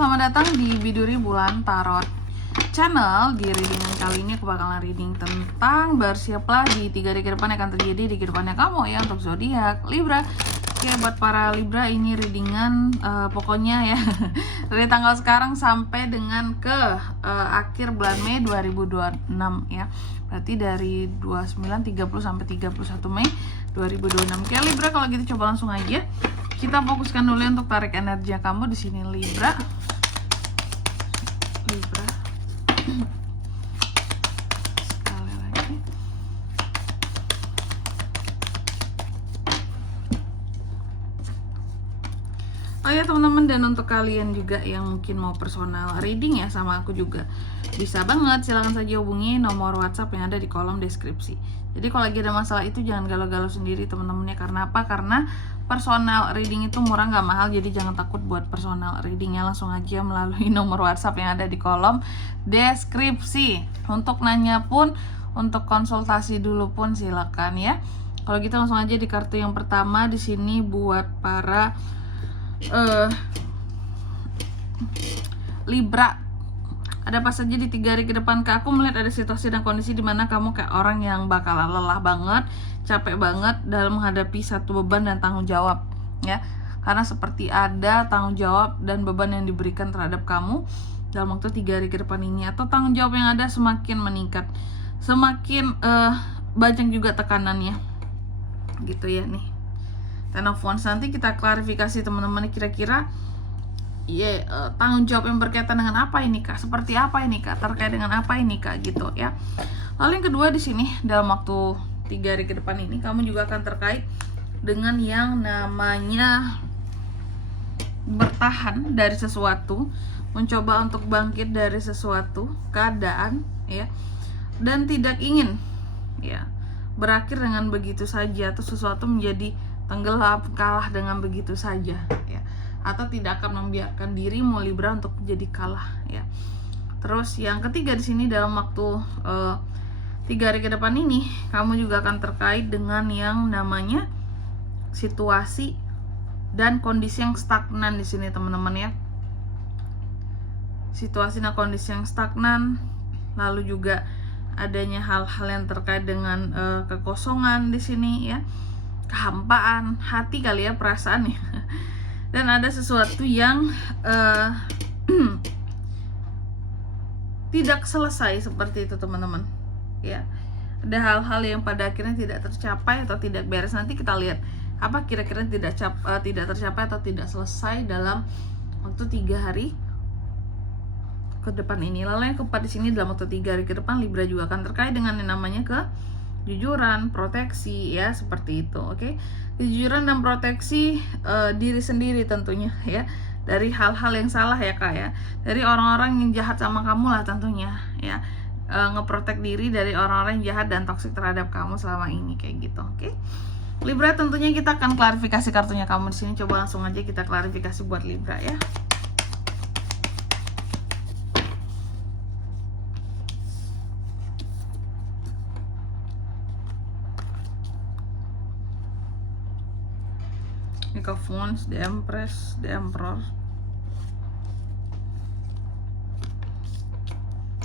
selamat datang di Biduri Bulan Tarot Channel. Di readingan kali ini aku bakalan reading tentang bersiaplah di 3 hari ke depan yang akan terjadi di kehidupannya kamu ya untuk zodiak Libra. Oke, buat para Libra ini readingan pokoknya ya dari tanggal sekarang sampai dengan ke akhir bulan Mei 2026 ya. Berarti dari 29, 30 sampai 31 Mei 2026. Oke Libra, kalau gitu coba langsung aja kita fokuskan dulu untuk tarik energi kamu di sini Libra. Sekali lagi. Oh ya teman-teman, dan untuk kalian juga yang mungkin mau personal reading ya sama aku juga bisa banget, silahkan saja hubungi nomor WhatsApp yang ada di kolom deskripsi. Jadi kalau lagi ada masalah itu jangan galau-galau sendiri teman-temannya. Karena apa? Karena personal reading itu murah nggak mahal, jadi jangan takut buat personal readingnya, langsung aja melalui nomor WhatsApp yang ada di kolom deskripsi. Untuk nanya pun, untuk konsultasi dulu pun silakan ya. Kalau gitu langsung aja di kartu yang pertama di sini buat para Libra. Ada apa saja di 3 hari ke depan? Aku melihat ada situasi dan kondisi di mana kamu kayak orang yang bakalan lelah banget, capek banget dalam menghadapi satu beban dan tanggung jawab ya. Karena seperti ada tanggung jawab dan beban yang diberikan terhadap kamu dalam waktu 3 hari ke depan ini, atau tanggung jawab yang ada semakin meningkat, semakin banyak juga tekanannya gitu ya nih. Ten of Wands, nanti kita klarifikasi teman-teman kira-kira tanggung jawab yang berkaitan dengan apa ini kak, seperti apa ini kak, terkait dengan apa ini kak gitu ya. Lalu yang kedua di sini dalam waktu 3 hari ke depan ini kamu juga akan terkait dengan yang namanya bertahan dari sesuatu, mencoba untuk bangkit dari sesuatu keadaan ya, dan tidak ingin ya berakhir dengan begitu saja, atau sesuatu menjadi tenggelam, kalah dengan begitu saja ya, atau tidak akan membiarkan dirimu Libra untuk jadi kalah ya. Terus yang ketiga di sini dalam waktu 3 hari ke depan ini kamu juga akan terkait dengan yang namanya situasi dan kondisi yang stagnan di sini teman-teman ya. Situasi dan kondisi yang stagnan, lalu juga adanya hal-hal yang terkait dengan kekosongan di sini ya, kehampaan hati kali ya, perasaan ya. Dan ada sesuatu yang tidak selesai seperti itu teman-teman ya. Ada hal-hal yang pada akhirnya tidak tercapai atau tidak beres. Nanti kita lihat apa kira-kira tidak tercapai atau tidak selesai dalam waktu 3 hari ke depan ini. Lalu yang keempat di sini dalam waktu 3 hari ke depan Libra juga akan terkait dengan yang namanya kejujuran, proteksi ya, seperti itu. Oke. Kejujuran dan proteksi diri sendiri tentunya ya, dari hal-hal yang salah ya kak ya, dari orang-orang yang jahat sama kamu lah tentunya ya. Ngeprotek diri dari orang-orang yang jahat dan toksik terhadap kamu selama ini kayak gitu. Oke. Libra, tentunya kita akan klarifikasi kartunya kamu di sini. Coba langsung aja kita klarifikasi buat Libra ya. King of Wands, The Empress, The Emperor,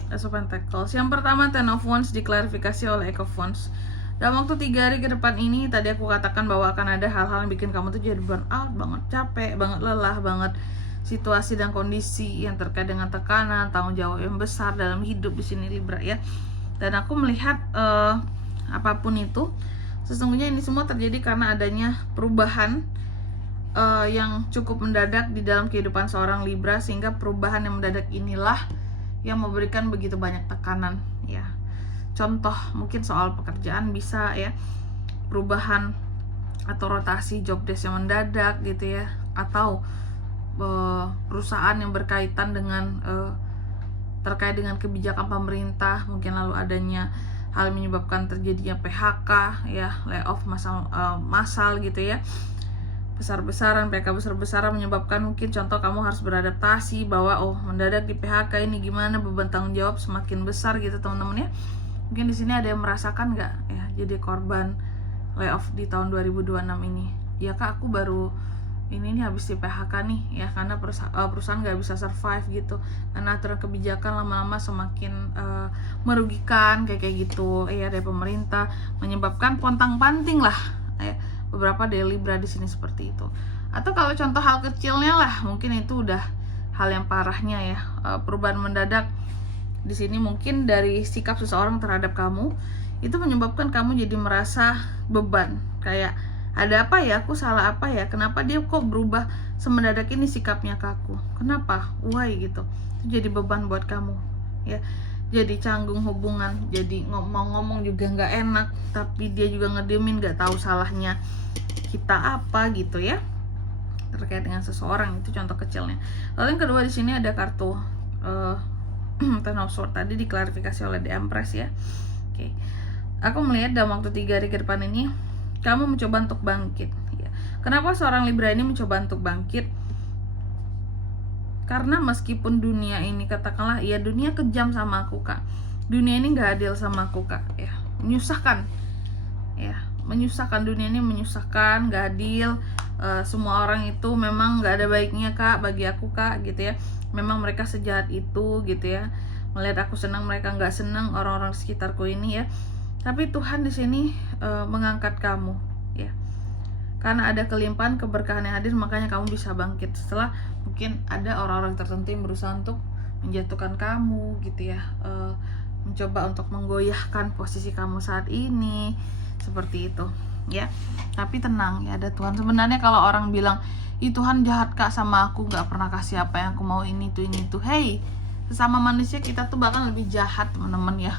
Ace of Pentacles. Yang pertama Ten of Wands diklarifikasi oleh Ace of Wands. Dalam waktu 3 hari ke depan ini tadi aku katakan bahwa akan ada hal-hal yang bikin kamu tuh jadi burn out banget, capek banget, lelah banget, situasi dan kondisi yang terkait dengan tekanan, tanggung jawab yang besar dalam hidup di sini Libra ya. Dan aku melihat apapun itu sesungguhnya ini semua terjadi karena adanya perubahan yang cukup mendadak di dalam kehidupan seorang Libra, sehingga perubahan yang mendadak inilah yang memberikan begitu banyak tekanan ya. Contoh mungkin soal pekerjaan bisa ya, perubahan atau rotasi job desk yang mendadak gitu ya, atau perusahaan yang berkaitan dengan terkait dengan kebijakan pemerintah, mungkin lalu adanya hal yang menyebabkan terjadinya PHK ya, layoff massal gitu ya, besar-besaran, PHK besar-besaran, menyebabkan mungkin contoh kamu harus beradaptasi bahwa mendadak di PHK ini gimana, beban tanggung jawab semakin besar gitu teman-teman ya. Mungkin di sini ada yang merasakan nggak ya jadi korban layoff di tahun 2026 ini? Ya kak, aku baru ini nih habis di PHK nih ya, karena perusahaan nggak bisa survive gitu, karena aturan kebijakan lama-lama semakin merugikan kayak gitu ya dari pemerintah, menyebabkan pontang-panting lah ya beberapa dari Libra di sini seperti itu. Atau kalau contoh hal kecilnya lah, mungkin itu udah hal yang parahnya ya, perubahan mendadak di sini mungkin dari sikap seseorang terhadap kamu itu menyebabkan kamu jadi merasa beban, kayak ada apa ya, aku salah apa ya, kenapa dia kok berubah semendadak ini sikapnya ke aku, kenapa, why gitu. Itu jadi beban buat kamu ya, jadi canggung hubungan, jadi ngomong juga nggak enak, tapi dia juga ngediemin, nggak tahu salahnya kita apa gitu ya terkait dengan seseorang. Itu contoh kecilnya. Lalu yang kedua di sini ada kartu Ten of Swords, tadi diklarifikasi oleh The Empress ya. Oke. Aku melihat dalam waktu 3 hari ke depan ini kamu mencoba untuk bangkit ya. Kenapa seorang Libra ini mencoba untuk bangkit? Karena meskipun dunia ini katakanlah ya dunia kejam sama aku kak, dunia ini gak adil sama aku kak ya, menyusahkan ya, menyusahkan, dunia ini menyusahkan, gak adil, semua orang itu memang gak ada baiknya kak bagi aku kak gitu ya, memang mereka sejahat itu gitu ya, melihat aku senang mereka gak senang, orang-orang di sekitarku ini ya. Tapi Tuhan di sini mengangkat kamu ya, karena ada kelimpahan keberkahan yang hadir, makanya kamu bisa bangkit setelah mungkin ada orang-orang tertentu yang berusaha untuk menjatuhkan kamu gitu ya, mencoba untuk menggoyahkan posisi kamu saat ini seperti itu ya. Tapi tenang ya, ada Tuhan. Sebenarnya kalau orang bilang ih Tuhan jahat kak sama aku, gak pernah kasih apa yang aku mau, ini tuh hey, sesama manusia kita tuh bahkan lebih jahat teman-teman ya.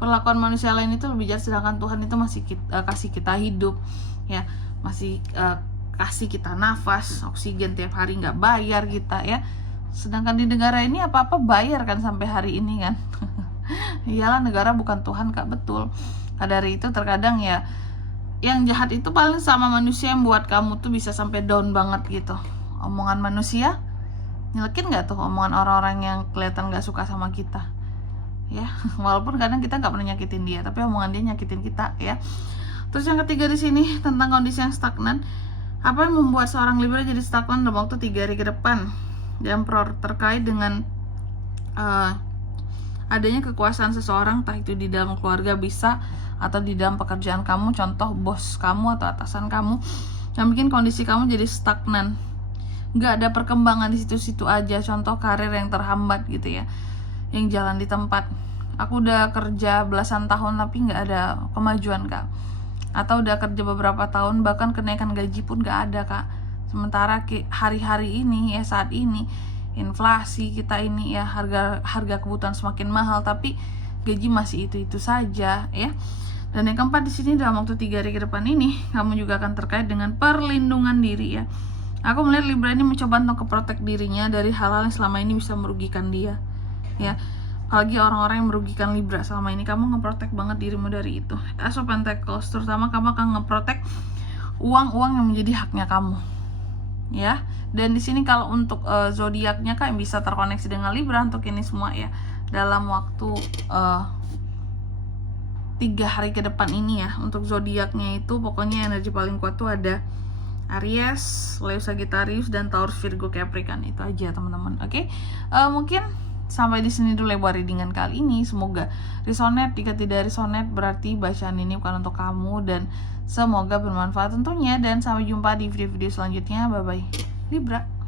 Perlakuan manusia lain itu lebih jahat, sedangkan Tuhan itu masih kasih kita hidup ya, masih kasih kita nafas, oksigen tiap hari nggak bayar kita ya. Sedangkan di negara ini apa-apa bayar kan sampai hari ini kan. Iyalah negara bukan Tuhan kak, betul. Nah, dari itu terkadang ya yang jahat itu paling sama manusia yang buat kamu tuh bisa sampai down banget gitu. Omongan manusia nyelekin nggak tuh omongan orang-orang yang kelihatan nggak suka sama kita ya, walaupun kadang kita nggak pernah nyakitin dia, tapi omongan dia nyakitin kita ya. Terus yang ketiga di sini tentang kondisi yang stagnan. Apa yang membuat seorang Libra jadi stagnan dalam waktu 3 hari ke depan? Dan terkait dengan adanya kekuasaan seseorang, entah itu di dalam keluarga bisa, atau di dalam pekerjaan kamu, contoh bos kamu atau atasan kamu, yang bikin kondisi kamu jadi stagnan, nggak ada perkembangan di situ-situ aja. Contoh karir yang terhambat gitu ya, yang jalan di tempat. Aku udah kerja belasan tahun tapi nggak ada kemajuan kak, atau udah kerja beberapa tahun bahkan kenaikan gaji pun nggak ada kak. Sementara hari-hari ini ya, saat ini inflasi kita ini ya, harga kebutuhan semakin mahal tapi gaji masih itu saja ya. Dan yang keempat di sini dalam waktu 3 hari ke depan ini kamu juga akan terkait dengan perlindungan diri ya. Aku melihat Libra ini mencoba untuk protek dirinya dari hal-hal yang selama ini bisa merugikan dia ya. Apalagi orang-orang yang merugikan Libra selama ini, kamu ngeprotek banget dirimu dari itu. As of Pentacles, terutama kamu akan ngeprotek uang-uang yang menjadi haknya kamu ya. Dan di sini kalau untuk zodiaknya kan bisa terkoneksi dengan Libra untuk ini semua ya, dalam waktu 3 hari ke depan ini ya. Untuk zodiaknya itu pokoknya energi paling kuat tuh ada Aries, Leo, Sagittarius, dan Taurus, Virgo, Capricorn. Itu aja teman-teman. Oke. Mungkin sampai di sini dulu lebar readingan kali ini. Semoga resonate. Jika tidak resonate berarti bacaan ini bukan untuk kamu, dan semoga bermanfaat tentunya. Dan sampai jumpa di video-video selanjutnya. Bye bye Libra.